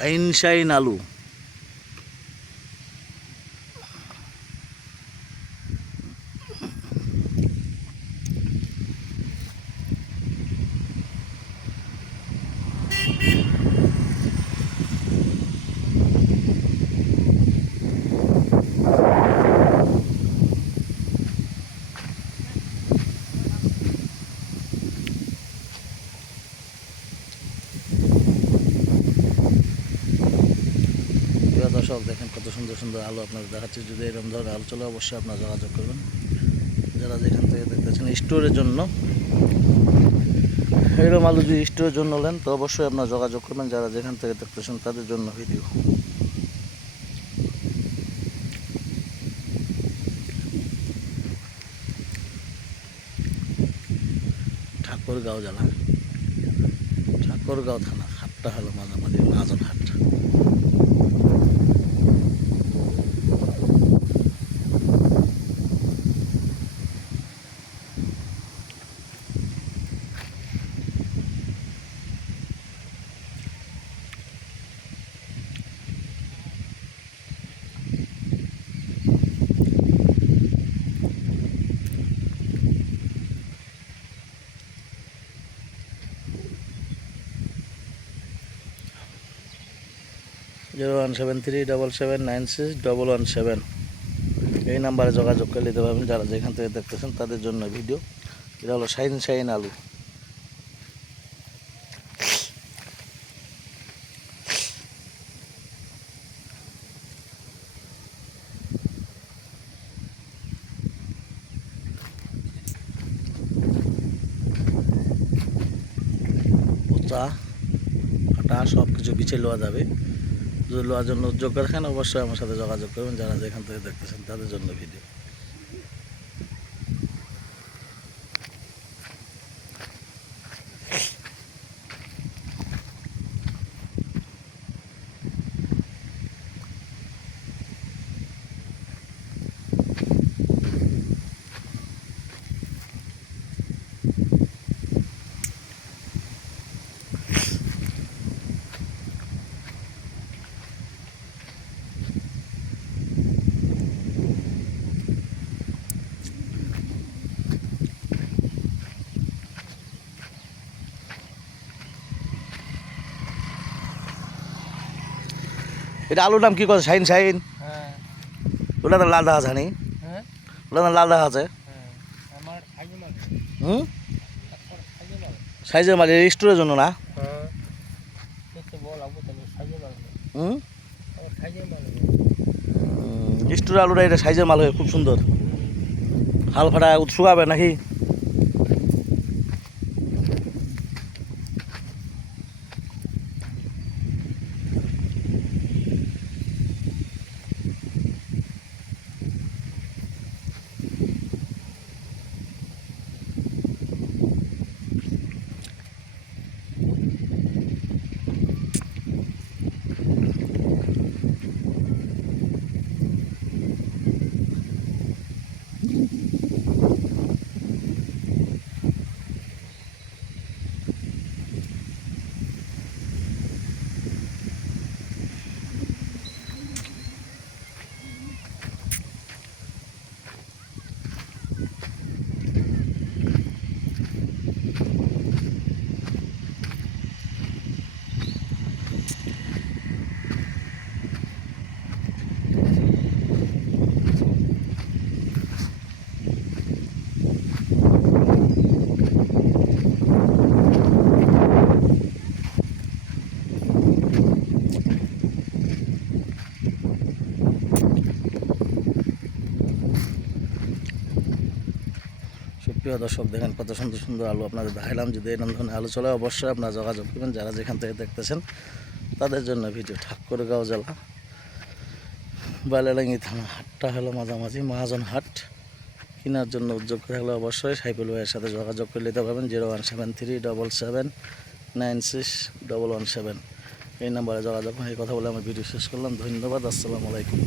Shine shine আলু। দর্শক দেখেন কত সুন্দর সুন্দর আলু আপনাদের দেখাচ্ছি। যদি এরকম ধরনের আলু চলে অবশ্যই আপনারা যোগাযোগ করবেন। যারা যেখান থেকে দেখতেছেন স্টোরের জন্য, এরকম আলু যদি স্টোরের জন্য নেন তো অবশ্যই আপনারা যোগাযোগ করবেন। যারা যেখান থেকে দেখতেছেন তাদের জন্য ভিডিও। ঠাকুরগাঁও জেলা, ঠাকুরগাঁও থানা, হাটটা হলো মাঝামাঝি মহাজন হাট। জিরো 17377961117 এই নাম্বারে যোগাযোগ করে নিতে পারবেন। যারা যেখান থেকে দেখতেছেন তাদের জন্য ভিডিও। এটা হলো শাইন শাইন আলু। পচা ফাটা সব কিছু বিছিয়ে লওয়া যাবে। যদি লওয়ার জন্য যোগ্য রাখেন অবশ্যই আমার সাথে যোগাযোগ করবেন। যারা যেখান থেকে দেখতেছেন তাদের জন্য ভিডিও। এটা আলুর নাম কি করে? Shine shine. ওটা তো লাল দেখা আছে নি? ওটা তো লাল দেখা আছে। সাইজের মাল স্টোরের জন্য না? স্টোরের আলুটা এটা সাইজের মাল হয়, খুব সুন্দর। হাল ফাটা শুকাবে নাকি? প্রিয় দর্শক দেখেন কত সুন্দর সুন্দর আলু আপনাদের দেখাইলাম। যদি এরকম ধরনের আলু চলে অবশ্যই আপনারা যোগাযোগ করবেন। যারা যেখান থেকে দেখতেছেন তাদের জন্য ভিডিও। ঠাকুরগাঁও জেলা, বাইলাডাঙ্গি থানা, হাটটা হলো মাঝামাঝি মহাজন হাট। কেনার জন্য উদ্যোগ থাকলে অবশ্যই সাইফুল ভাইয়ের সাথে যোগাযোগ করে নিতে পারবেন। 01737796117 এই নাম্বারে যোগাযোগ। এই কথা বলে আমার ভিডিও শেষ করলাম। ধন্যবাদ। আসসালামু আলাইকুম।